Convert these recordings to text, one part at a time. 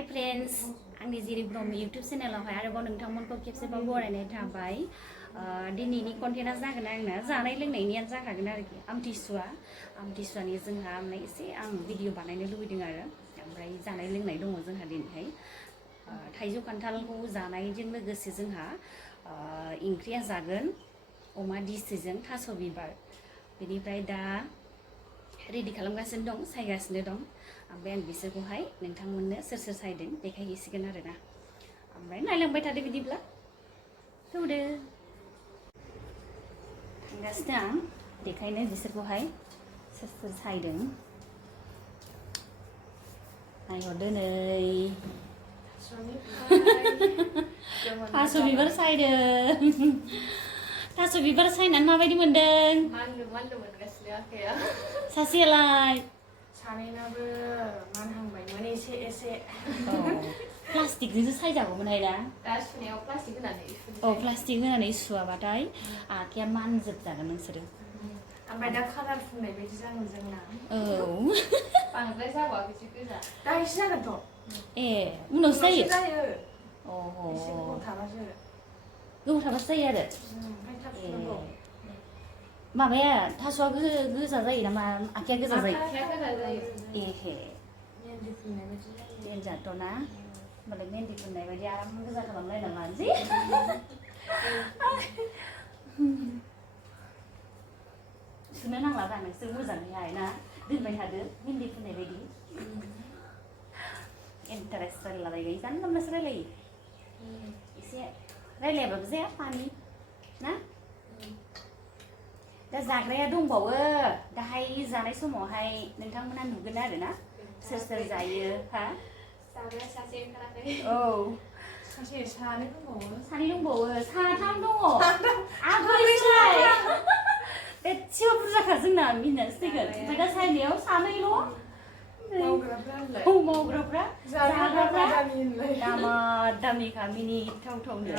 hi friends आंनि जिरि Brahma YouTube चेनेलावहाय आरोबाव नोंथांमोनखौ खेबसेबाव बरायनाय थाबाय दिनैनि कन्टेन्टआ जागोन आंना जानाय लोंनायनियानो जाखागोन आरोखि आमथिसुवानि जोंहा एसे आं भिडिअ बानायनो लुबैदों आरो ओमफ्राय जानाय लोंनाय दङ जोंहा दिनैहाय थाइजौ खान्थालखौ जानायजों लोगोसे जोंहा ओंख्रिया जागोन अमा दिसिजों थास' बिबार बेनिफ्राय दा रेडि खालामगासिनो दं सायगासिनो दं ओमफ्राय आं बिसोरखौहाय नोंथांमोननो सोर सोर सायदों देखायहैसिगोन आरोना ओमफ्राय नायलांबाय थादो बिदिब्ला थौदो थांगासिनो आं देखायनो बिसोरखौहाय सोर सोर सायदों नायहरदो नै थास' बिबार सायदों थास' बिबार सायनानै माबायदि मोनदों मानलु मोनगासिनो आखाया सासेयालाय सानैनाबो मानहांबायमोन एसे प्लास्टिकजोंसो सायजागौमोनहाय ना दा सुनायाव प्लास्टिक होनानै प्लास्टिक होनानै सुवाबाथाय आखाया मानजोबजागोन नोंसोरो ओमफ्राय दा कालार फुननाय बायदि जागोन जोंना बांद्राय जाबा बिदि गोजा दा एसे जागोनथ' उनावसो जायो एसे गोबाव थाबासो जायो आरो माबाया थास'आ गोजा जायो नामा आखाया गोजा जायो एहे देन्जारथ' ना होमबालाय मेहेन्दी फुननाय बायदि आराम गोजा खालामलायना लानोसै सुनो नांला दा नोंसोर मोजाङैहाय ना दोनबाय थादो मेहेन्दी फुननाय बायदि इन्टारेस्ट रायलायलाबायो जानला मोनलासो रायलायो एसे रायलायाबाबो जाया पानि ना दा जाग्राया दंबावो दाहाय जानाय समावहाय नोंथांमोना नुगोन आरो ना सोर सोर जायो हा जाग्राया सासे ओंखाराखै सानै दंबावो साथाम दङ आगोलनिफ्राय एसेबो बुरजाखा जोंना मिनिनासो थैगोन ओमफ्राय दा सायनायाव सानैल' मावग्राफ्रा जाग्राफ्रा दामा दामिखा मिनिथावथावनो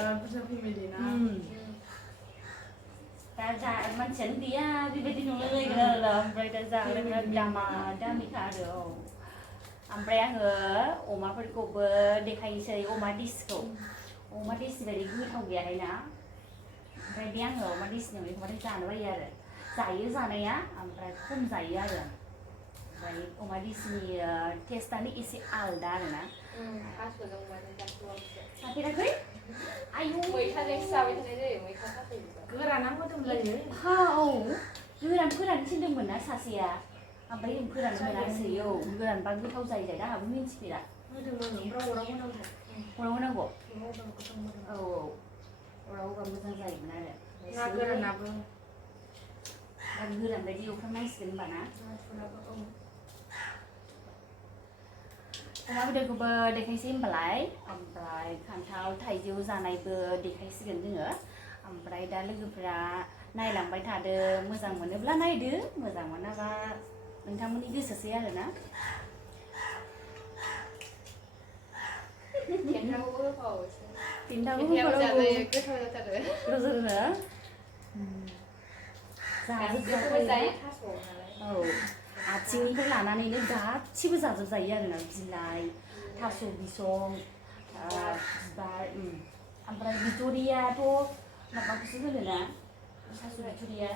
दा मानसियानो गैया बेबायदि नंलायलायगोन आरो ओमफ्राय दा जाग्राफ्रा दामा दामिखा आरो ओमफ्राय आङो अमाफोरखौबो देखायनोसै अमा देसिखौ अमा देसि बायदि गोथाव गैयाहाय ना ओमफ्राय बे आङो अमा देसिनि मैगंबाथाय जानो बायो आरो जायो जानाया ओमफ्राय खम जायो आरो ओमफ्राय अमा देसिनि टेस्टआनो एसे आलदा आरोना जाफेराखै आयौ मैथाजोंसो जाबाय थानाय जायो मैथा थास' बिबार गोराना मोदोमलायो गोरान फोराननो थिनदोंमोन ना सासेया ओमफ्राय फोराननो मोनासै गोरानबा गोथाव जायो दाहाबो मिन्थिफेरा अराव होनांगौ अराव होबा मोजां जायोमोन आरो ना गोरानाबो गोरान बायदि एवफ्रामनांसिगोन होनबा ना अमा बेदरखौबो देखायसै होनबालाय ओमफ्राय खान्थाल थाइजौ जानायबो देखायसिगोन जोङो ओमफ्राय दा लोगोफोरा नायलांबाय थादो मोजां मोनोब्ला नायदो मोजां मोनाबा नोंथांमोननि गोसोसै आरोना आथिंनिफ्राय लानानैनो गासिबो जाजोबजायो आरोना बिलाइ थास' बिसं बिबार ओमफ्राय बिथ'रियाथ' माबाखौसो होनो ना थास' बिथ'रिया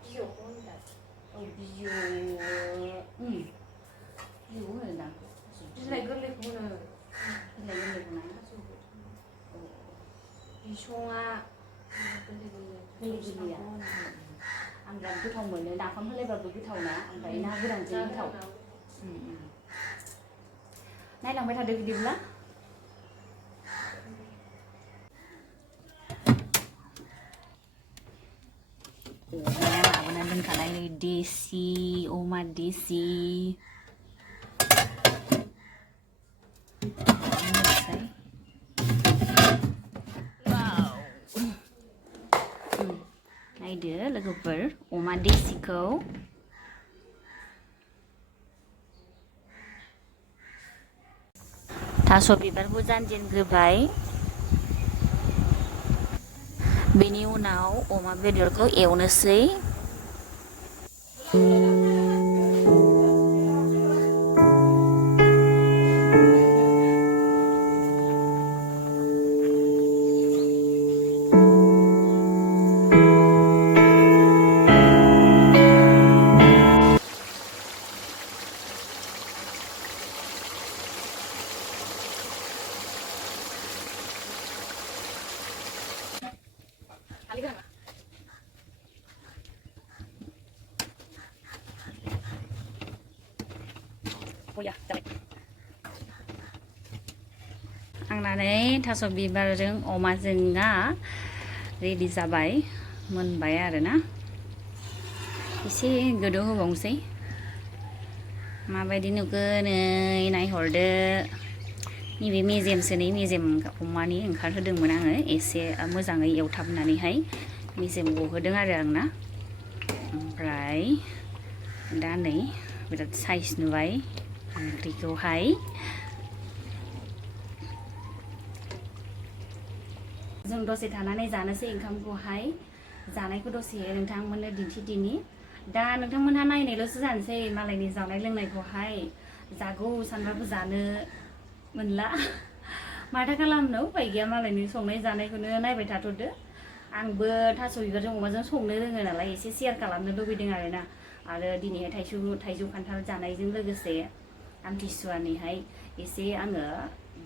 बिजौखौ होनो ना बिलाइ गोरलैखौ होनो बिसङा गोरलैया आं बिराद गोथाव मोनो नाफाम होलायबाबो गोथाव ना ओमफ्राय ना गोरानजों गोथाव नायलांबाय थादो बिदिब्ला अमाया लाबोना दोनखानाय देसि अमा देसि नायदो लोगोफोर अमा देसिखौ थास' बिबारखौ जानजेनग्रोबाय बेनि उनाव अमा बेदरखौ एवनोसै बया जाबाय आंनानै थास' बिबारजों अमाजोंआ रेडि जाबाय मोनबाय आरोना एसे गोदौ होबावनोसै माबायदि नुखो नै नायहरदो नैबे मेजेमसो नै मेजेम अमानि ओंखारहोदोंमोन आङो एसे मोजाङै एवथाबनानैहाय मेजेम गहोदों आरो आंना ओमफ्राय दा नै बिराद साइज नुबाय ओंख्रिखौहाय जों दसे थानानै जानोसै ओंखामखौहाय जानायखौ दसे नोंथांमोननो दिन्थिदिनि दा नोंथांमोनहा नायनायल'सो जानोसै मालायनि जानाय लोंनायखौहाय जागौ सानबाबो जानो मोनला माथो खालामनो उफाय गैया मालायनि संनाय जानायखौनो नायबाय थाथ'दो आंबो थास' बिबारजों अमाजों संनो रोङो नालाय एसे शेयार खालामनो लुबैदों आरोना आरो दिनैहाय थाइजौ खान्थाल जानायजों लोगोसे आमथिसुवानिहाय एसे आङो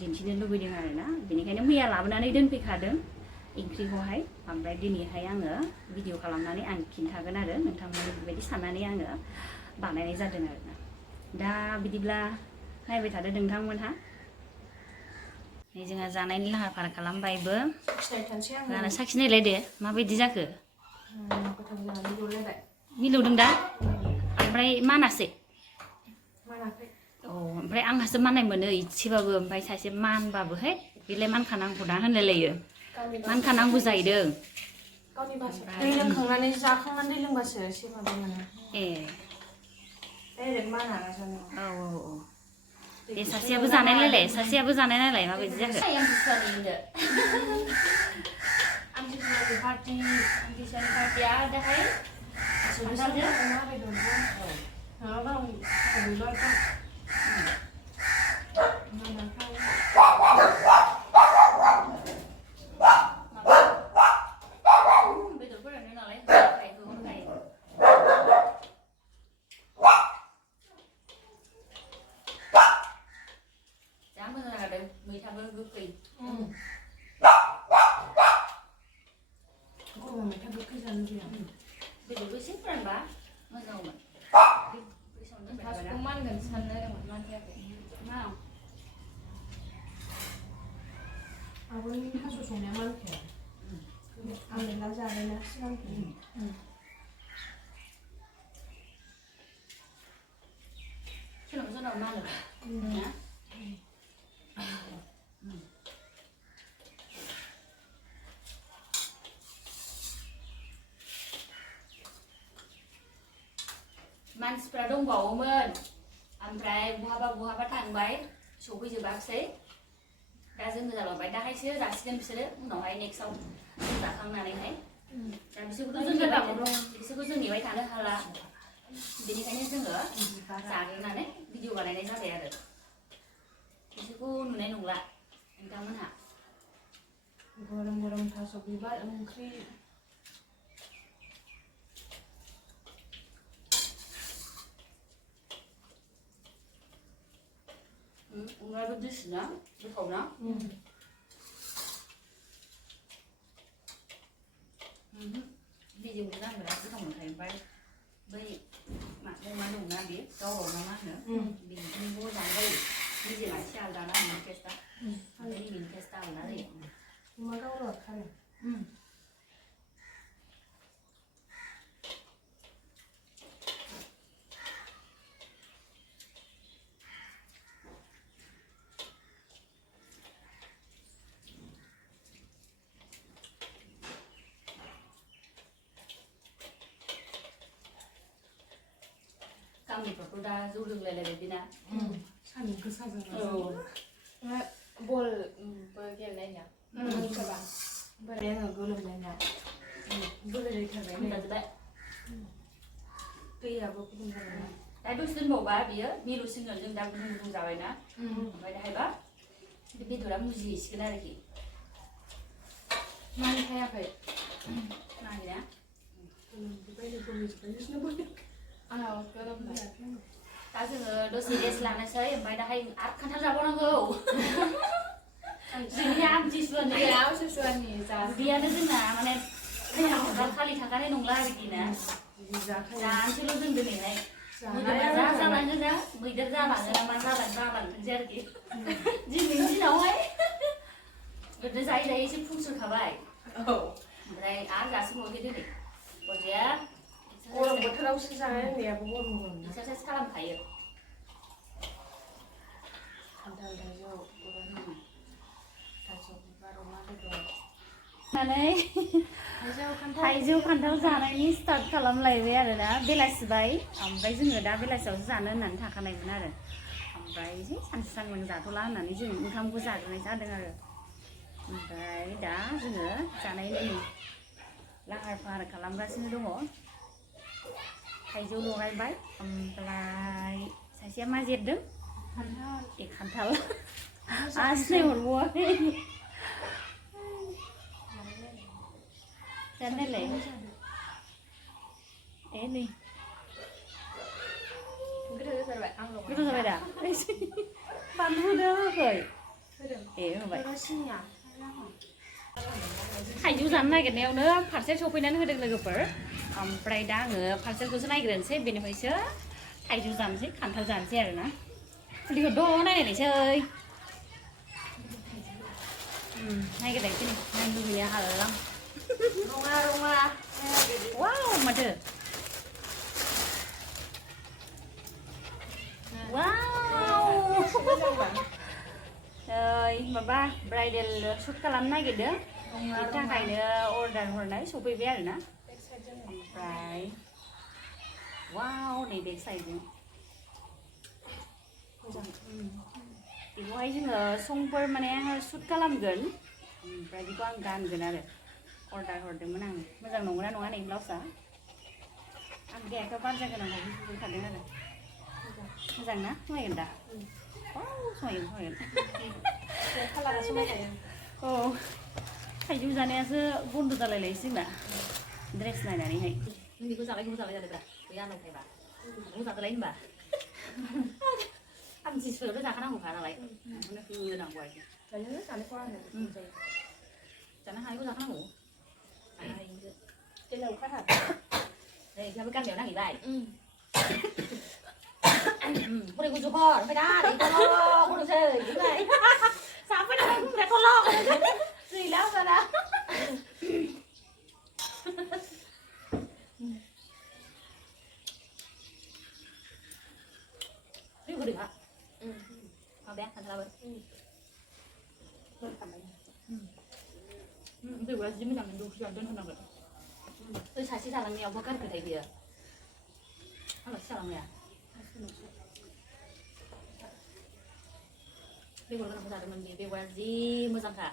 दिन्थिनो लुबैदों आरोना बेनिखायनो मैया लाबोनानै दोनफैखादों ओंख्रिखौहाय ओमफ्राय दिनैहाय आङो भिडिअ खालामनानै आं खिन्थागोन आरो नोंथांमोननि बेबायदि साननानै आङो बानायनाय जादों आरोना दा बिदिब्ला नायबाय थादो नोंथांमोनहा नै जोंहा जानायनि लाहार फाहार खालामबायबो जाना साखिनायलाय दे माबायदि जाखो मिलौदों दा ओमफ्राय मानासै औ ओमफ्राय आंहासो माननाय मोनो इसेबाबो ओमफ्राय सासे मानबाबोहाय बेलाय मानखानांगौ ना होनलायलायो मानखानांगौ जाहैदों दै लोंखांनानै जाखांनानै दै लोंबासो एसे माबा मोनो ए डाइरेक्ट माना औ दे सासेयाबो जानाय नायलाय माबायदि जाखो आमथिसुवानि पार्टिया दाहाय मैथाबो गोखै मैथा गोखै जानो लुबैया बेदरबो एसे फोरानबा मोजांमोन थास'खौ मानगोन साननो रोंमोन मानजायाखै आगोलनि थास' संनाया मानखाया आं मेला जाबायना सिगांनिफ्रायनो सोरनाबा मानो मानसिफ्रा दंबावोमोन ओमफ्राय बहाबा थांबाय सफैजोबाखिसै दा जोङो जालांबाय दाहायसो जासिगोन बिसोरो उनावहाय नेक्स्टआव जाखांनानैहाय दा बिसोरखौ जों नेबाय थानो हाला बेनिखायनो जोङो जाग्रोनानै भिडिअ बानायनाय जाबाय आरो बिसोरखौ नुनाय नंला नोंथांमोनहा गरम थास' बिबार ओंख्रि अमायाबो दिसना गोथावना बेजोंबो आं बिराद गोथाव मोनखायो ओमफ्राय बै अमा दंना बे दाउराव ना मा होनो बेनिखौबो जानो बायो निजे मानसि आलादा ना बेनि टेस्टआ ओमफ्राय बेनि टेस्टआ आलादा जायो अमा दाउराव खारो गामिफ्रावथ' दा जौ लोंलायलायबाय बिना सान्दुं गोसाजों बलबो गेलेनायना सोरबा बोराय आङो गोलोमनायना जाजोब्बाय दैयाबो गुदुं जाबाय दा दसे दोनबावबा बियो मिलौसिगोन जों दा गुदुं जाबायना ओमफ्राय दाहायबा बे बेदरा मुजिहैसिगोन आरोखि मानो थायाखै नायना आंनाव गोलोमबाय दा जोङो दसे रेस्ट लानोसै ओमफ्राय दाहाय आरो खान्थाल जाबावनांगौ जोंनि आमथिसुवानि उदैयानो जोंना माने खालि थाखानाय नंला आरोखि ना जानोसैल' जों दिनैहाय मोदोमा जालाङो ना मैदेर जालाङो ना मा जालांथोंसै आरोखि दिनैनि दिनावहाय गोदो जायै जायै एसे फुंसोखाबाय ओमफ्राय आरो जासिबावदो दिनै अरजाया गरम बोथोरावसो जानाय लोंनायाबो गरम गरम ना एक्सारसाइस खालामखायो खान्थाल थाइजौ थाइजौ बिबार अमा बेदर थाइजौ खान्थाल जानायनि स्टार्ट खालामलायबाय आरो ना बेलासिबाय ओमफ्राय जोङो दा बेलासियावसो जानो होननानै थाखानायमोन आरो ओमफ्राय एसे सानसे सानमोन जाथ'ला होननानै जों ओंखामखौ जाग्रोनाय जादों आरो ओमफ्राय दा जोङो जानायनि लाहार फाहार खालामगासिनो दङ थाइजौ लगायबाय ओमफ्राय सासेया मा जिरदों खान्थाल सिनायहरबावाखै जानोलाय ए नै गोथाव जाबाय दा बानलु होदों होआखै ए होबाय थाइजौ जानो नागिरनायावनो पार्सेल सफैनानै होदों लोगोफोर ओमफ्राय दा आङो पार्सेलखौसो नायग्रोनोसै बेनिफ्रायसो थाइजौ जानोसै खान्थाल जानोसै आरो ना फुलिखौ द' नायनायसै नायग्रोनोसै नायनो लुबैनाया हालां रङा वाव माथो वाव माबा ब्राइडेल शुट खालामनो नागिरदों बेनि थाखायनो अर्डार हरनाय सफैबाय आरो ना ओमफ्राय वाव नै बेक साइडजों बेखौहाय जोङो संफोर माने शुट खालामगोन ओमफ्राय बेखौ आं गानगोन आरो अर्डार हरदोंमोन आं मोजां नंगौना नङा नै ब्लाउसआ आं देहाखौ बार जागोन आं बुंखादों आरो मोजां ना समायगोन दा समायगोन कालारा समायखायो औ थाइजौ जानायासो बन्द' जालायलायसै जोंना ड्रेस नायनानैहाय नों बेखौ जाबाय जादोंब्रा बै आलौखायबा बेखौ जादोलाय होनबा आं जिसुयावथ' जाखानांगौखा नालाय ओंखायनो होनांगौ आरोखि जानो हायैखौ जाखानांगौ देलाव खाथा नैसाबो गामियाव नांहैबाय हरै गुजुखर ओमफ्राय दा ओरैखौल' गदोंसै ओमफ्राय जाफैनानै बुंग्राखौल' गैला बारा गदोंहा माबाया खान्थालाबो बेगरा जि मोजां दौखियाव दोनथ'नांगोन बै सासे जालांनायावबो गारखोथाय बियो आलासि जालांनाया बेगर गोनांखौ जादोंमोन बे बेगरा जि मोजांखा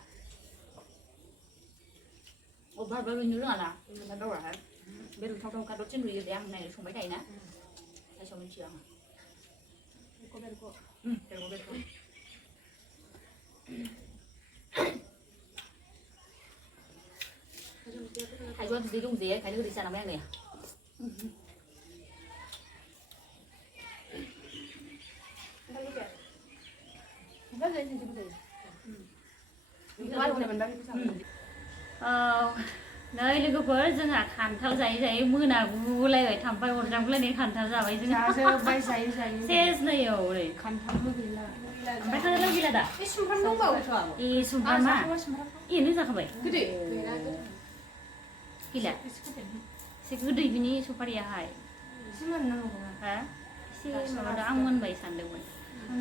अबेबा नुनो रोङाना ओमफ्राय दाउराहाय बे रुथावथावखा दसेनो नुयो दे आं नायनो संबाय थायोना साइसआव मिथियो आङो बेखौ थाइजौआ बिदै दंजे ओंखायनो ओरै जानांबाय आङो नै लोगोफोर जोंहा खान्थाल जायै जायै मोनागुलायबाय थाम्फै अरजाबलायनाय खान्थाल जाबाय जोंहा सेस नै ओरै खान्थालबो गैला ओमफ्राय खान्थालाव गैला दा बे सुमफ्राम दंबावोथ' ए सुमफ्रामा एनो जाखाबाय गोदै गैला एसे गोदै बिनि सफारियाहाय एसे मोननांगौ हा एसे माबादों आं मोनबाय सानदोंमोन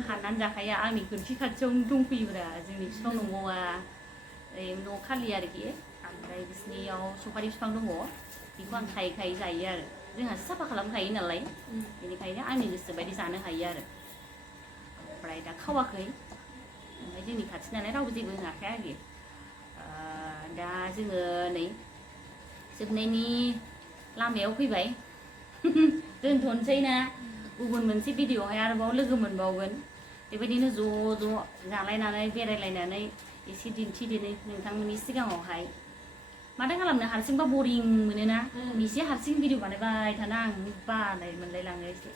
हाननानै जाखाया आंनि गोन्थि खाथियावनो दंफैयोब्रा जोंनि बिफां न'आ ओइ न' खालि आरोखि ओमफ्राय बिसिनियाव सफारि बिफां दङ बेखौ आं खायै खायै जायो आरो जोंहासो साफा खालामखायो नालाय बेनिखायनो आंनि गोसो बायदि जानो हायो आरो ओमफ्राय दा खावाखै ओमफ्राय जोंनि खाथि नालाय रावबो जेबो होनाखै आरोखि दा जोङो नै जोबनायनि लामायाव फैबाय दोनथ'नोसै ना गुबुन मोनसे भिडिअ'आवहाय आरोबाव लोगो मोनबावगोन बेबायदिनो ज' ज' जालायनानै बेरायलायनानै एसे दिन्थिदिनै नोंथांमोननि सिगाङावहाय माथो खालामनो हारसिंबा बरिं मोनोना एसे हारसिं भिडिअ बानायबाय थानो आं बानाय मोनलायलाङो एसे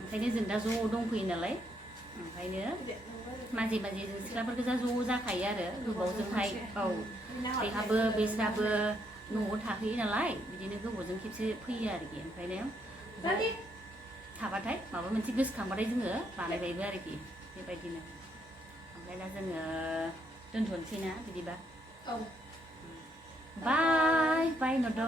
ओंखायनो जों दा ज' दंफैयो नालाय ओंखायनो माजे माजे जों सिख्लाफोर गोजा ज' जाखायो आरो गोबावजोंहाय औ बेहाबो बेस्राबो न'आव थाहैयो नालाय बिदिनो गोबावजों खेबसे फैयो आरोखि ओंखायनो थाबाथाय माबा मोनसे गोसोखांबाथाय जोङो बानायबायबो आरोखि बेबायदिनो ओमफ्राय दा जोङो दोनथ'नोसै ना बिदिबा औ बाय बाय नद'